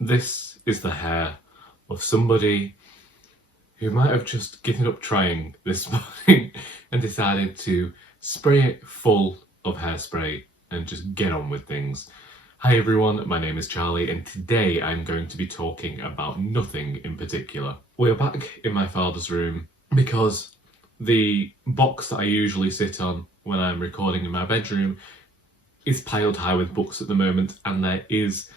This is the hair of somebody who might have just given up trying this morning and decided to spray it full of hairspray and just get on with things. Hi everyone, my name is Charlie and today I'm going to be talking about nothing in particular. We're back in my father's room because the box that I usually sit on when I'm recording in my bedroom is piled high with books at the moment, and there is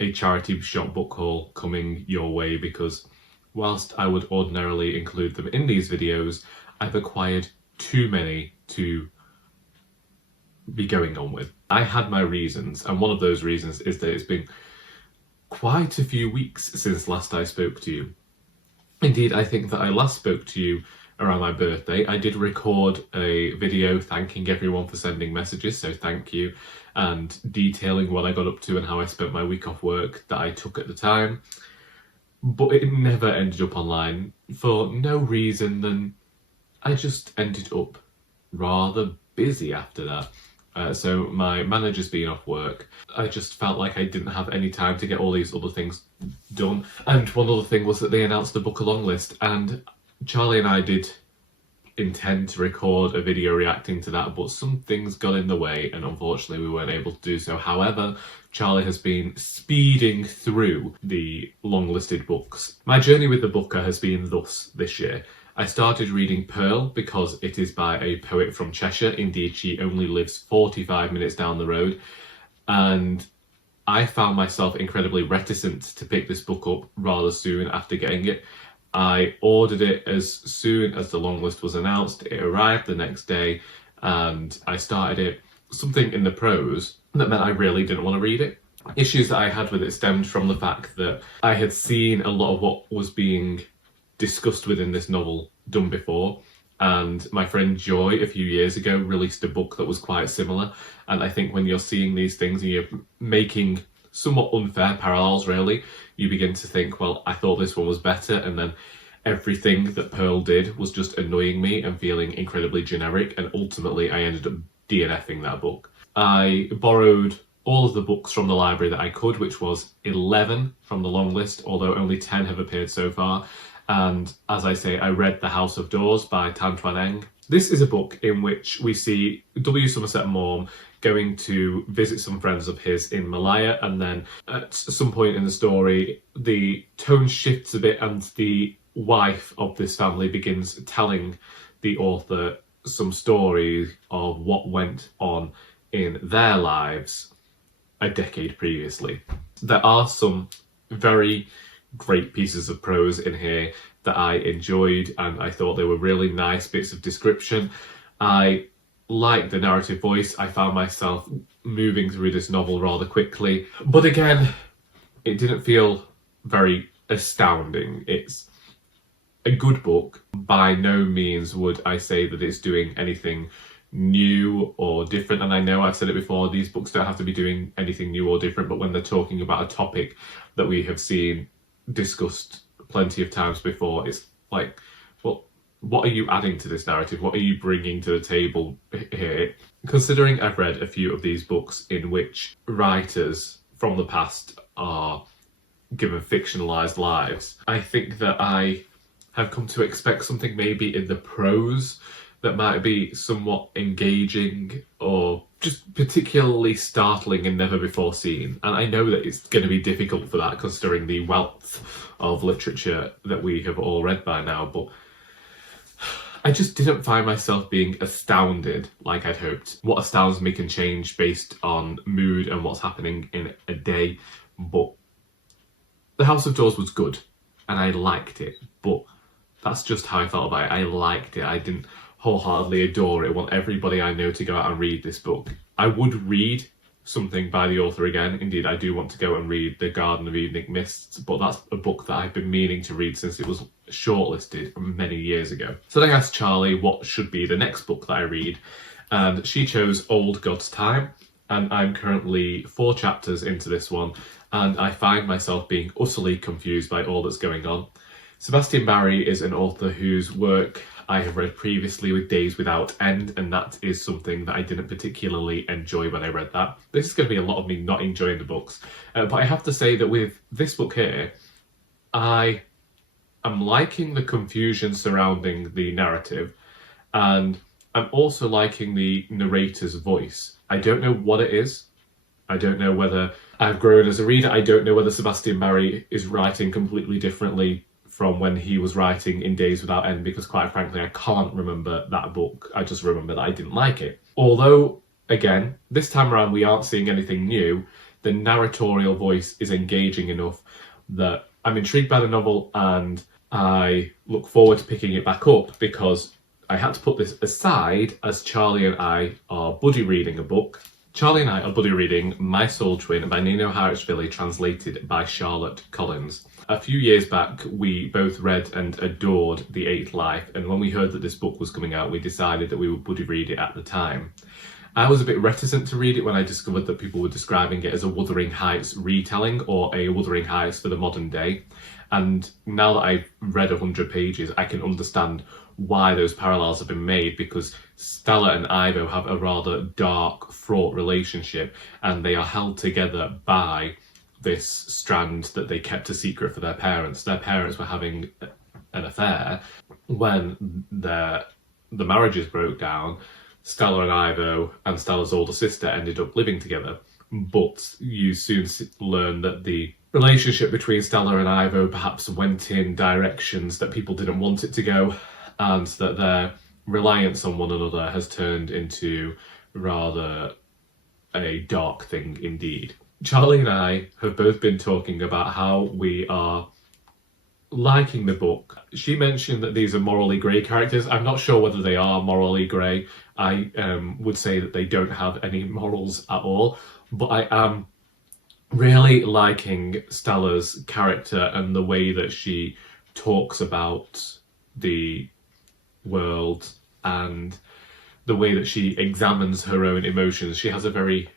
a charity shop book haul coming your way because whilst I would ordinarily include them in these videos, I've acquired too many to be going on with. I had my reasons, and one of those reasons is that it's been quite a few weeks since last I spoke to you. Indeed, I think that I last spoke to you around my birthday. I did record a video thanking everyone for sending messages, so thank you, and detailing what I got up to and how I spent my week off work that I took at the time. But it never ended up online for no reason than I just ended up rather busy after that. So my manager's been off work. I just felt like I didn't have any time to get all these other things done. And one other thing was that they announced the book along list, and Charlie and I did intend to record a video reacting to that, but some things got in the way and unfortunately we weren't able to do so. However, Charlie has been speeding through the long listed books. My journey with the booker has been thus this year. I started reading Pearl because it is by a poet from Cheshire. Indeed, she only lives 45 minutes down the road, and I found myself incredibly reticent to pick this book up rather soon after getting it. I ordered it as soon as the long list was announced. It arrived the next day and I started it. Something in the prose that meant I really didn't want to read it. Issues that I had with it stemmed from the fact that I had seen a lot of what was being discussed within this novel done before, and my friend Joy a few years ago released a book that was quite similar, and I think when you're seeing these things and you're making somewhat unfair parallels, really, you begin to think, well, I thought this one was better, and then everything that Pearl did was just annoying me and feeling incredibly generic, and ultimately I ended up DNFing that book. I borrowed all of the books from the library that I could, which was 11 from the long list, although only 10 have appeared so far. And as I say, I read The House of Doors by Twan. This is a book in which we see W. Somerset Maugham going to visit some friends of his in Malaya, and then at some point in the story the tone shifts a bit and the wife of this family begins telling the author some stories of what went on in their lives a decade previously. There are some very great pieces of prose in here that I enjoyed, and I thought they were really nice bits of description. I like the narrative voice. I found myself moving through this novel rather quickly, but again, it didn't feel very astounding. It's a good book. By no means would I say that it's doing anything new or different, and I know I've said it before, these books don't have to be doing anything new or different, but when they're talking about a topic that we have seen discussed plenty of times before, it's like, well, what are you adding to this narrative? What are you bringing to the table here? Considering I've read a few of these books in which writers from the past are given fictionalized lives, I think that I have come to expect something maybe in the prose that might be somewhat engaging or just particularly startling and never before seen. And I know that it's going to be difficult for that considering the wealth of literature that we have all read by now, but I just didn't find myself being astounded like I'd hoped. What astounds me can change based on mood and what's happening in a day, but The House of Doors was good and I liked it, but that's just how I felt about it. I liked it. I didn't wholeheartedly adore it. I want everybody I know to go out and read this book. I would read something by the author again. Indeed, I do want to go and read The Garden of Evening Mists, but that's a book that I've been meaning to read since it was shortlisted many years ago. So then I asked Charlie what should be the next book that I read, and she chose Old God's Time, and I'm currently 4 chapters into this one, and I find myself being utterly confused by all that's going on. Sebastian Barry is an author whose work I have read previously with Days Without End, and that is something that I didn't particularly enjoy when I read that. This is going to be a lot of me not enjoying the books, but I have to say that with this book here, I am liking the confusion surrounding the narrative, and I'm also liking the narrator's voice. I don't know what it is. I don't know whether I've grown as a reader. I don't know whether Sebastian Barry is writing completely differently from when he was writing in Days Without End, because quite frankly, I can't remember that book. I just remember that I didn't like it. Although, again, this time around we aren't seeing anything new, the narratorial voice is engaging enough that I'm intrigued by the novel, and I look forward to picking it back up, because I had to put this aside as Charlie and I are buddy reading a book. Charlie and I are buddy reading My Soul Twin by Nino Haratischwili, translated by Charlotte Collins. A few years back, we both read and adored The Eighth Life, and when we heard that this book was coming out, we decided that we would buddy read it at the time. I was a bit reticent to read it when I discovered that people were describing it as a Wuthering Heights retelling, or a Wuthering Heights for the modern day. And now that I've read 100 pages, I can understand why those parallels have been made, because Stella and Ivo have a rather dark, fraught relationship, and they are held together by this strand that they kept a secret for their parents. Their parents were having an affair. When the marriages broke down, Stella and Ivo and Stella's older sister ended up living together. But you soon learn that the relationship between Stella and Ivo perhaps went in directions that people didn't want it to go, and that their reliance on one another has turned into rather a dark thing indeed. Charlie and I have both been talking about how we are liking the book. She mentioned that these are morally grey characters. I'm not sure whether they are morally grey. I would say that they don't have any morals at all, but I am really liking Stella's character and the way that she talks about the world and the way that she examines her own emotions. She has a very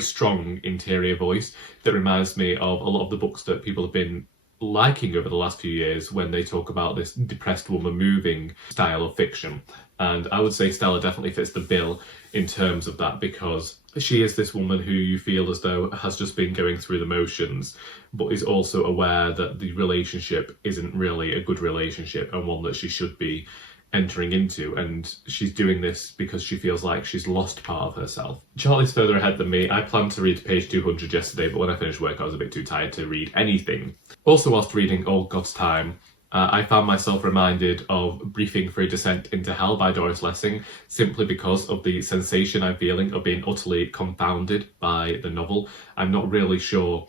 strong interior voice that reminds me of a lot of the books that people have been liking over the last few years when they talk about this depressed woman moving style of fiction. And I would say Stella definitely fits the bill in terms of that, because she is this woman who you feel as though has just been going through the motions, but is also aware that the relationship isn't really a good relationship and one that she should be entering into, and she's doing this because she feels like she's lost part of herself. Charlie's further ahead than me. I planned to read page 200 yesterday, but when I finished work I was a bit too tired to read anything. Also, whilst reading Old God's Time, I found myself reminded of Briefing for a Descent into Hell by Doris Lessing, simply because of the sensation I'm feeling of being utterly confounded by the novel. I'm not really sure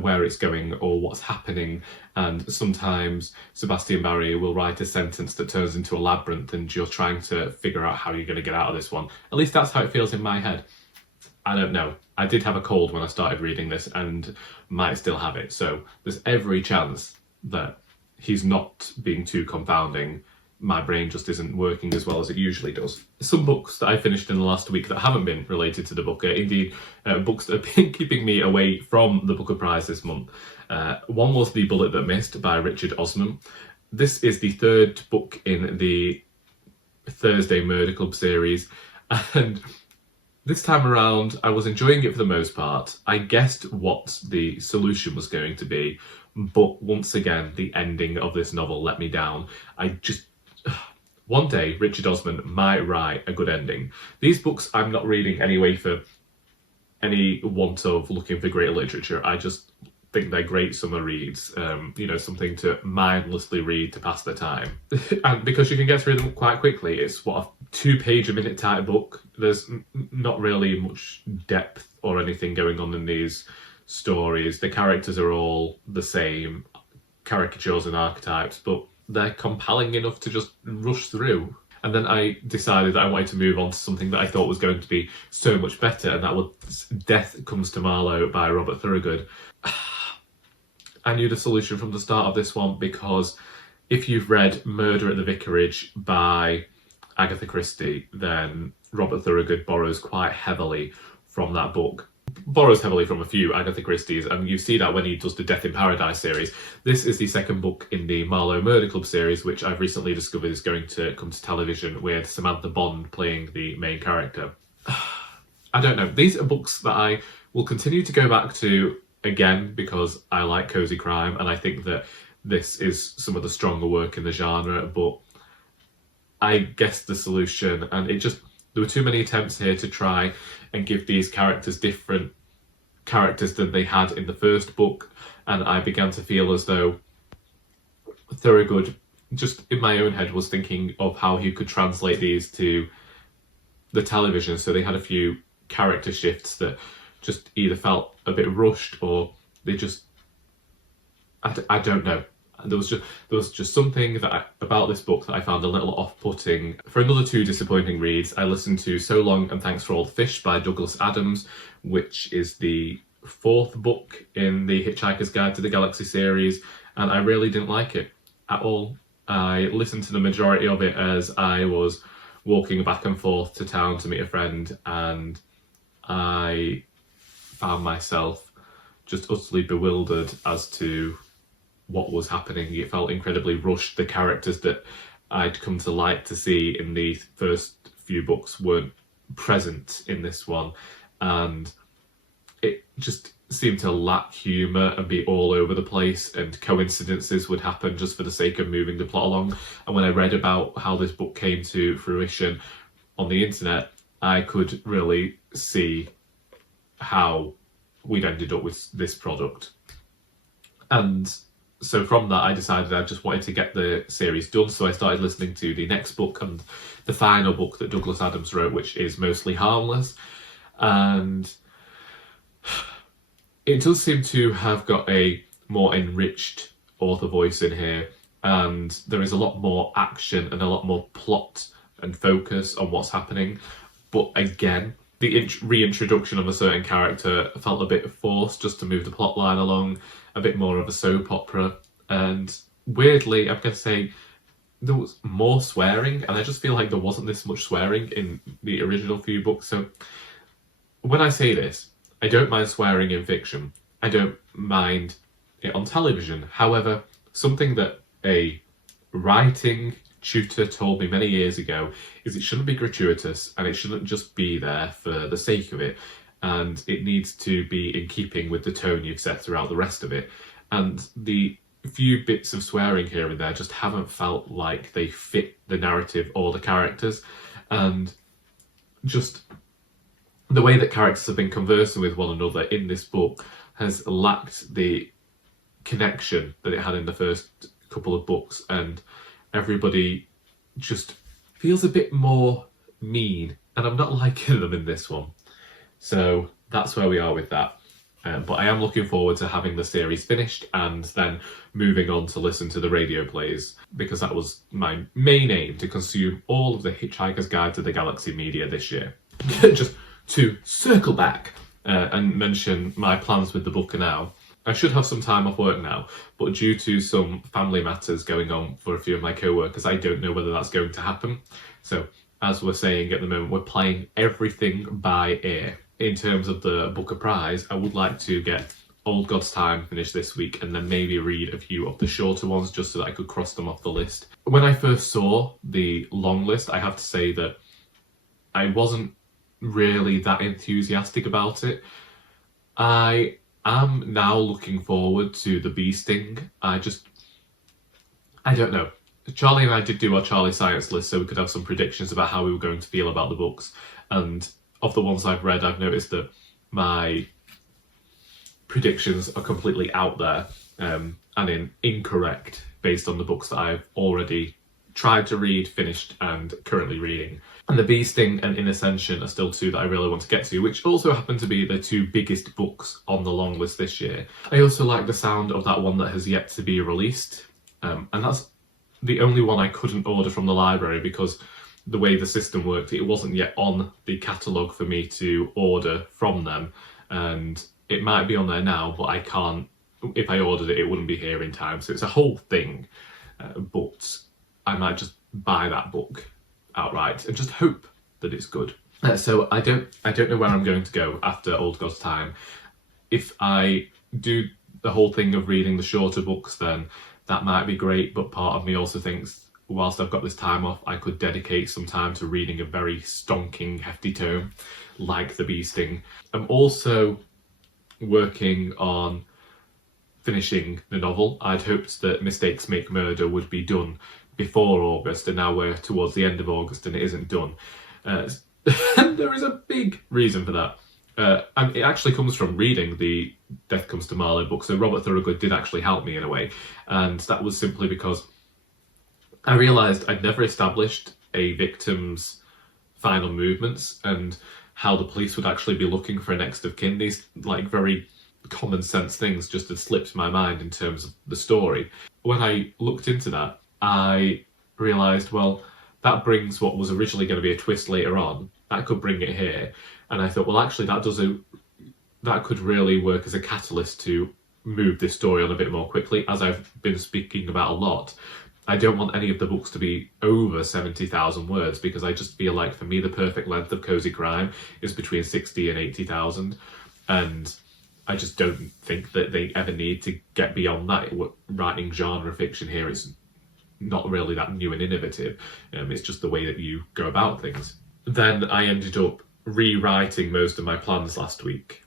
where it's going or what's happening, and sometimes Sebastian Barry will write a sentence that turns into a labyrinth and you're trying to figure out how you're going to get out of this one. At least that's how it feels in my head. I don't know. I did have a cold when I started reading this and might still have it, so there's every chance that he's not being too confounding. My brain just isn't working as well as it usually does. Some books that I finished in the last week that haven't been related to the book, indeed books that have been keeping me away from the Booker Prize this month. One was The Bullet That Missed by Richard Osman. This is the third book in the Thursday Murder Club series, and this time around I was enjoying it for the most part. I guessed what the solution was going to be, but once again the ending of this novel let me down. One day, Richard Osman might write a good ending. These books I'm not reading anyway for any want of looking for great literature. I just think they're great summer reads, something to mindlessly read to pass the time. And because you can get through them quite quickly, it's a 2-page a minute type book. There's not really much depth or anything going on in these stories. The characters are all the same, caricatures and archetypes, but they're compelling enough to just rush through. And then I decided that I wanted to move on to something that I thought was going to be so much better, and that was Death Comes to Marlow by Robert Thorogood. I knew the solution from the start of this one, because if you've read Murder at the Vicarage by Agatha Christie, then Robert Thorogood borrows quite heavily from that book. borrows heavily from a few Agatha Christie's, and you see that when he does the Death in Paradise series. This is the second book in the Marlow Murder Club series, which I've recently discovered is going to come to television with Samantha Bond playing the main character. I don't know. These are books that I will continue to go back to again because I like cozy crime, and I think that this is some of the stronger work in the genre, but I guess the solution, and there were too many attempts here to try and give these characters different characters than they had in the first book, and I began to feel as though Thorogood, just in my own head, was thinking of how he could translate these to the television, so they had a few character shifts that just either felt a bit rushed or they just... I don't know. There was just something about this book that I found a little off-putting. For another 2 disappointing reads, I listened to So Long and Thanks for All the Fish by Douglas Adams, which is the 4th book in the Hitchhiker's Guide to the Galaxy series, and I really didn't like it at all. I listened to the majority of it as I was walking back and forth to town to meet a friend, and I found myself just utterly bewildered as to what was happening. It felt incredibly rushed. The characters that I'd come to like to see in the first few books weren't present in this one, and it just seemed to lack humour and be all over the place, and coincidences would happen just for the sake of moving the plot along. And when I read about how this book came to fruition on the internet, I could really see how we'd ended up with this product. And so from that, I decided I just wanted to get the series done, so I started listening to the next book and the final book that Douglas Adams wrote, which is mostly Harmless. And it does seem to have got a more enriched author voice in here, and there is a lot more action and a lot more plot and focus on what's happening. But again, the reintroduction of a certain character felt a bit forced just to move the plot line along, a bit more of a soap opera. And weirdly, I'm going to say there was more swearing, and I just feel like there wasn't this much swearing in the original few books. So when I say this, I don't mind swearing in fiction. I don't mind it on television. However, something that a writing tutor told me many years ago is it shouldn't be gratuitous, and it shouldn't just be there for the sake of it, and it needs to be in keeping with the tone you've set throughout the rest of it. And the few bits of swearing here and there just haven't felt like they fit the narrative or the characters, and just the way that characters have been conversing with one another in this book has lacked the connection that it had in the first couple of books, and everybody just feels a bit more mean, and I'm not liking them in this one. So that's where we are with that. But I am looking forward to having the series finished and then moving on to listen to the radio plays, because that was my main aim, to consume all of the Hitchhiker's Guide to the Galaxy media this year. Just to circle back and mention my plans with the book now. I should have some time off work now, but due to some family matters going on for a few of my co-workers, I don't know whether that's going to happen. So, as we're saying at the moment, we're playing everything by ear. In terms of the Booker Prize, I would like to get Old God's Time finished this week, and then maybe read a few of the shorter ones just so that I could cross them off the list. When I first saw the long list, I have to say that I wasn't really that enthusiastic about it. I am now looking forward to the Bee Sting. I don't know. Charlie and I did do our Charlie Science list so we could have some predictions about how we were going to feel about the books. And of the ones I've read, I've noticed that my predictions are completely out there and incorrect based on the books that I've already tried to read, finished, and currently reading. And The Bee Sting and In Ascension are still 2 that I really want to get to, which also happen to be the 2 biggest books on the long list this year. I also like the sound of that one that has yet to be released, and that's the only one I couldn't order from the library because the way the system worked, it wasn't yet on the catalogue for me to order from them, and it might be on there now, but I can't. If I ordered it, it wouldn't be here in time, so it's a whole thing, but I might just buy that book outright and just hope that it's good. So I don't know where I'm going to go after Old God's Time. If I do the whole thing of reading the shorter books, then that might be great, but part of me also thinks whilst I've got this time off, I could dedicate some time to reading a very stonking, hefty tome like The Bee Sting. I'm also working on finishing the novel. I'd hoped that Mistakes Make Murder would be done before August, and now we're towards the end of August and it isn't done. And there is a big reason for that. And it actually comes from reading the Death Comes to Marlow book. So Robert Thorogood did actually help me in a way. And that was simply because I realised I'd never established a victim's final movements and how the police would actually be looking for a next of kin. These like very common sense things just had slipped my mind in terms of the story. When I looked into that, I realised, well, that brings what was originally going to be a twist later on. That could bring it here. And I thought, well, actually, that could really work as a catalyst to move this story on a bit more quickly, as I've been speaking about a lot. I don't want any of the books to be over 70,000 words because I just feel like, for me, the perfect length of Cozy Crime is between 60 and 80,000. And I just don't think that they ever need to get beyond that. Writing genre fiction here is not really that new and innovative. It's just the way that you go about things. Then I ended up rewriting most of my plans last week.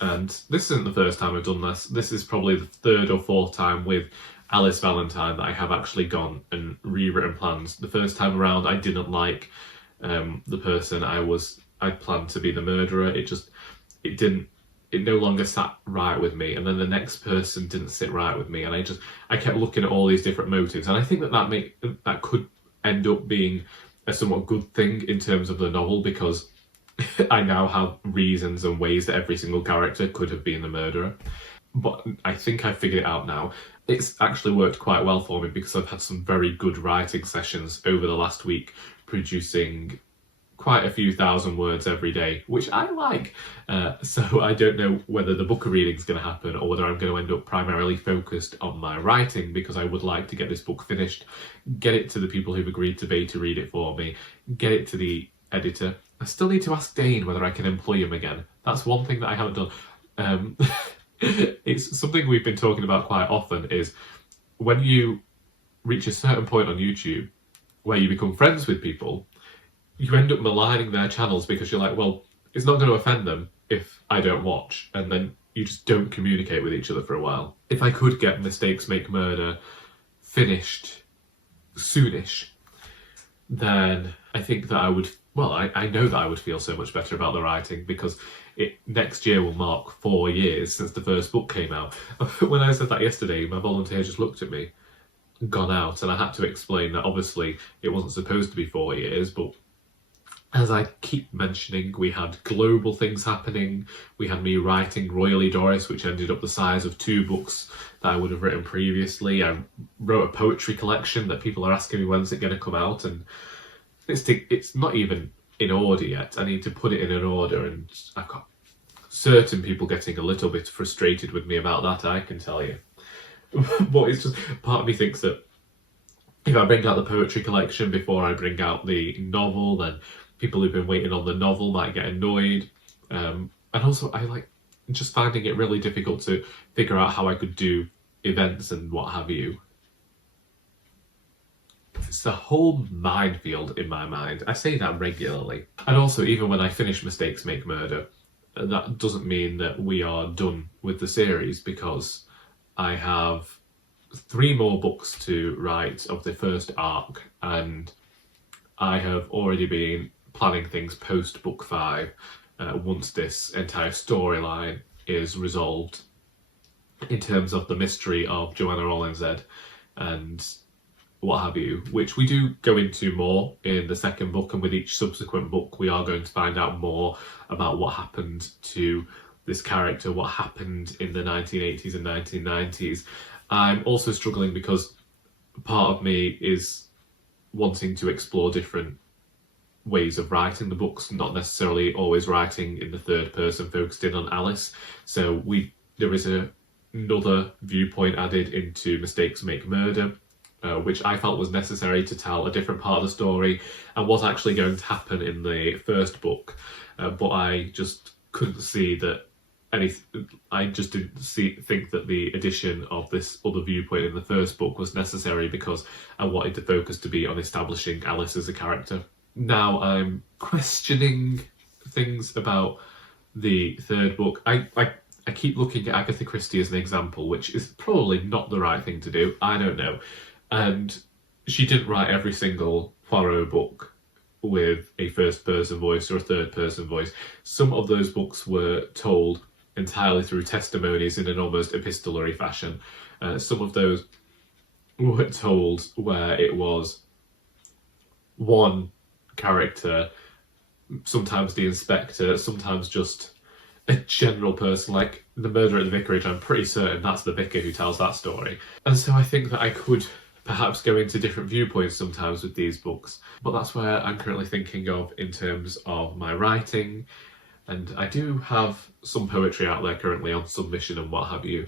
And this isn't the first time I've done this. This is probably the third or fourth time with Alice Valentine that I have actually gone and rewritten plans. The first time around, I didn't like the person I planned to be the murderer. It no longer sat right with me, and then the next person didn't sit right with me, and I kept looking at all these different motives, and I think that could end up being a somewhat good thing in terms of the novel, because I now have reasons and ways that every single character could have been the murderer. But I think I figured it out now. It's actually worked quite well for me because I've had some very good writing sessions over the last week, producing quite a few thousand words every day, which I like. So I don't know whether the book reading is going to happen or whether I'm going to end up primarily focused on my writing, because I would like to get this book finished, get it to the people who've agreed to pay to read it for me, get it to the editor. I still need to ask Dane whether I can employ him again. That's one thing that I haven't done. It's something we've been talking about quite often, is when you reach a certain point on YouTube where you become friends with people, you end up maligning their channels because you're like, well, it's not going to offend them if I don't watch, and then you just don't communicate with each other for a while. If I could get Mistakes Make Murder finished soonish, then I think that I would, well, I know that I would feel so much better about the writing, because next year will mark 4 years since the first book came out. When I said that yesterday, my volunteer just looked at me, gone out, and I had to explain that obviously it wasn't supposed to be 4 years, but as I keep mentioning, we had global things happening. We had me writing Royally Doris, which ended up the size of 2 books that I would have written previously. I wrote a poetry collection that people are asking me when's it going to come out, and it's not even in order yet. I need to put it in an order, and I've got certain people getting a little bit frustrated with me about that, I can tell you. But it's just, part of me thinks that if I bring out the poetry collection before I bring out the novel, then people who've been waiting on the novel might get annoyed. And also, I like just finding it really difficult to figure out how I could do events and what have you. It's a whole minefield in my mind. I say that regularly. And also, even when I finish Mistakes Make Murder, that doesn't mean that we are done with the series, because I have 3 more books to write of the first arc, and I have already been planning things post book 5 once this entire storyline is resolved in terms of the mystery of Joanna Rollins and what have you, which we do go into more in the second book, and with each subsequent book we are going to find out more about what happened to this character, what happened in the 1980s and 1990s. I'm also struggling because part of me is wanting to explore different ways of writing the books, not necessarily always writing in the third person, focused in on Alice. So there is another viewpoint added into Mistakes Make Murder, which I felt was necessary to tell a different part of the story and was actually going to happen in the first book. But I just couldn't see that I just didn't think that the addition of this other viewpoint in the first book was necessary, because I wanted the focus to be on establishing Alice as a character. Now I'm questioning things about the third book. I keep looking at Agatha Christie as an example, which is probably not the right thing to do. I don't know. And she didn't write every single Poirot book with a first-person voice or a third-person voice. Some of those books were told entirely through testimonies in an almost epistolary fashion. Some of those were told where it was one character, sometimes the inspector, sometimes just a general person, like The Murder at the Vicarage. I'm pretty certain that's the vicar who tells that story. And so I think that I could perhaps go into different viewpoints sometimes with these books, but that's where I'm currently thinking of in terms of my writing. And I do have some poetry out there currently on submission and what have you,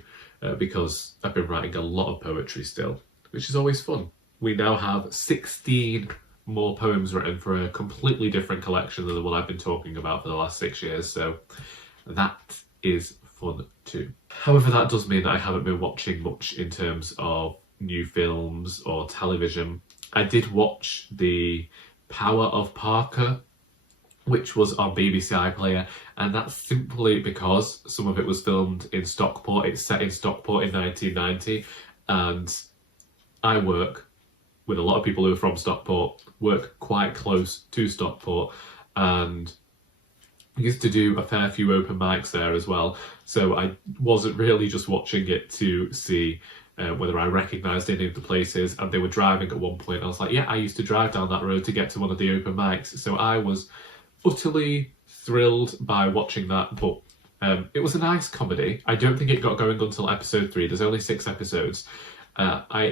because I've been writing a lot of poetry still, which is always fun. We now have 16 more poems written for a completely different collection than the one I've been talking about for the last 6 years, so that is fun too. However, that does mean that I haven't been watching much in terms of new films or television. I did watch The Power of Parker, which was on BBC iPlayer, and that's simply because some of it was filmed in Stockport. It's set in Stockport in 1990, and I work with a lot of people who are from Stockport, work quite close to Stockport, and I used to do a fair few open mics there as well, so I wasn't really just watching it to see whether I recognised any of the places. And they were driving at one point, I was like, yeah, I used to drive down that road to get to one of the open mics, so I was utterly thrilled by watching that. But it was a nice comedy. I don't think it got going until episode 3. There's only 6 episodes.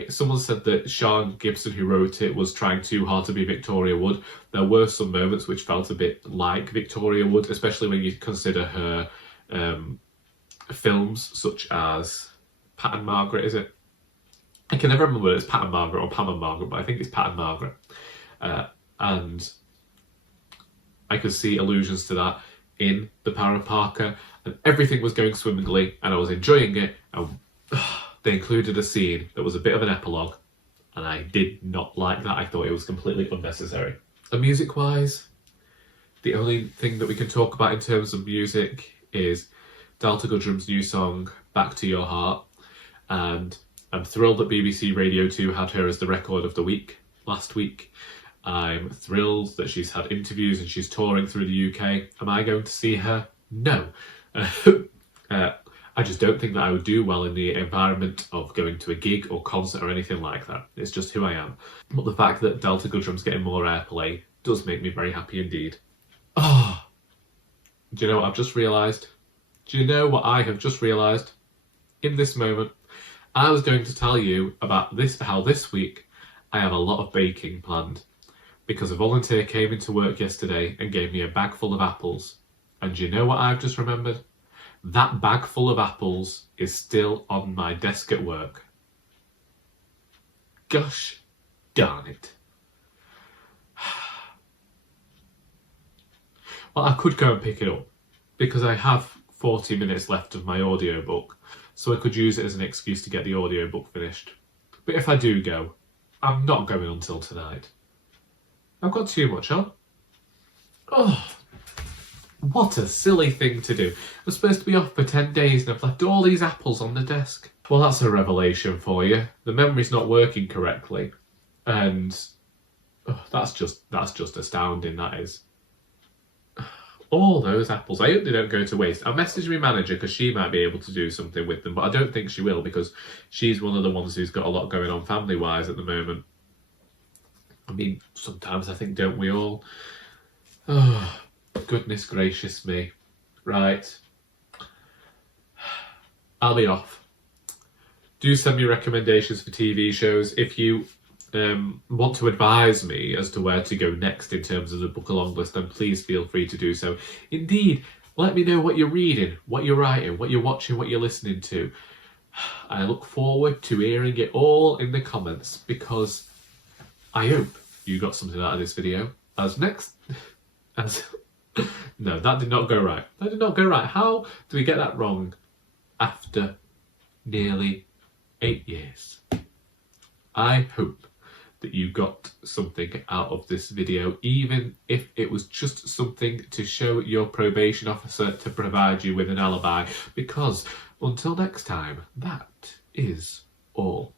Someone said that Sean Gibson, who wrote it, was trying too hard to be Victoria Wood. There were some moments which felt a bit like Victoria Wood, especially when you consider her films such as Pat and Margaret, is it? I can never remember whether it's Pat and Margaret or Pam and Margaret, but I think it's Pat and Margaret. And I could see allusions to that in The Power of Parker, and everything was going swimmingly, and I was enjoying it. And they included a scene that was a bit of an epilogue, and I did not like that. I thought it was completely unnecessary. And music-wise, the only thing that we can talk about in terms of music is Dalta Goodrum's new song, Back to Your Heart, and I'm thrilled that BBC Radio 2 had her as the record of the week last week. I'm thrilled that she's had interviews and she's touring through the UK. Am I going to see her? No. I just don't think that I would do well in the environment of going to a gig or concert or anything like that. It's just who I am. But the fact that Dalta Goodrum's getting more airplay does make me very happy indeed. Oh, do you know what I've just realised? Do you know what I have just realised? In this moment, I was going to tell you about how this week I have a lot of baking planned, because a volunteer came into work yesterday and gave me a bag full of apples. And do you know what I've just remembered? That bag full of apples is still on my desk at work. Gosh darn it. Well, I could go and pick it up, because I have 40 minutes left of my audiobook, so I could use it as an excuse to get the audiobook finished. But if I do go, I'm not going until tonight. I've got too much on. Oh, what a silly thing to do. I'm supposed to be off for 10 days and I've left all these apples on the desk. Well, that's a revelation for you. The memory's not working correctly. And that's just astounding, that is. All those apples. I hope they don't go to waste. I'll message my manager, because she might be able to do something with them, but I don't think she will, because she's one of the ones who's got a lot going on family-wise at the moment. I mean, sometimes I think, don't we all? Oh, goodness gracious me. Right. I'll be off. Do send me recommendations for TV shows. If you want to advise me as to where to go next in terms of the book along list, then please feel free to do so. Indeed, let me know what you're reading, what you're writing, what you're watching, what you're listening to. I look forward to hearing it all in the comments, because I hope you got something out of this video. No, that did not go right. That did not go right. How do we get that wrong after nearly 8 years? I hope that you got something out of this video, even if it was just something to show your probation officer to provide you with an alibi, because until next time, that is all.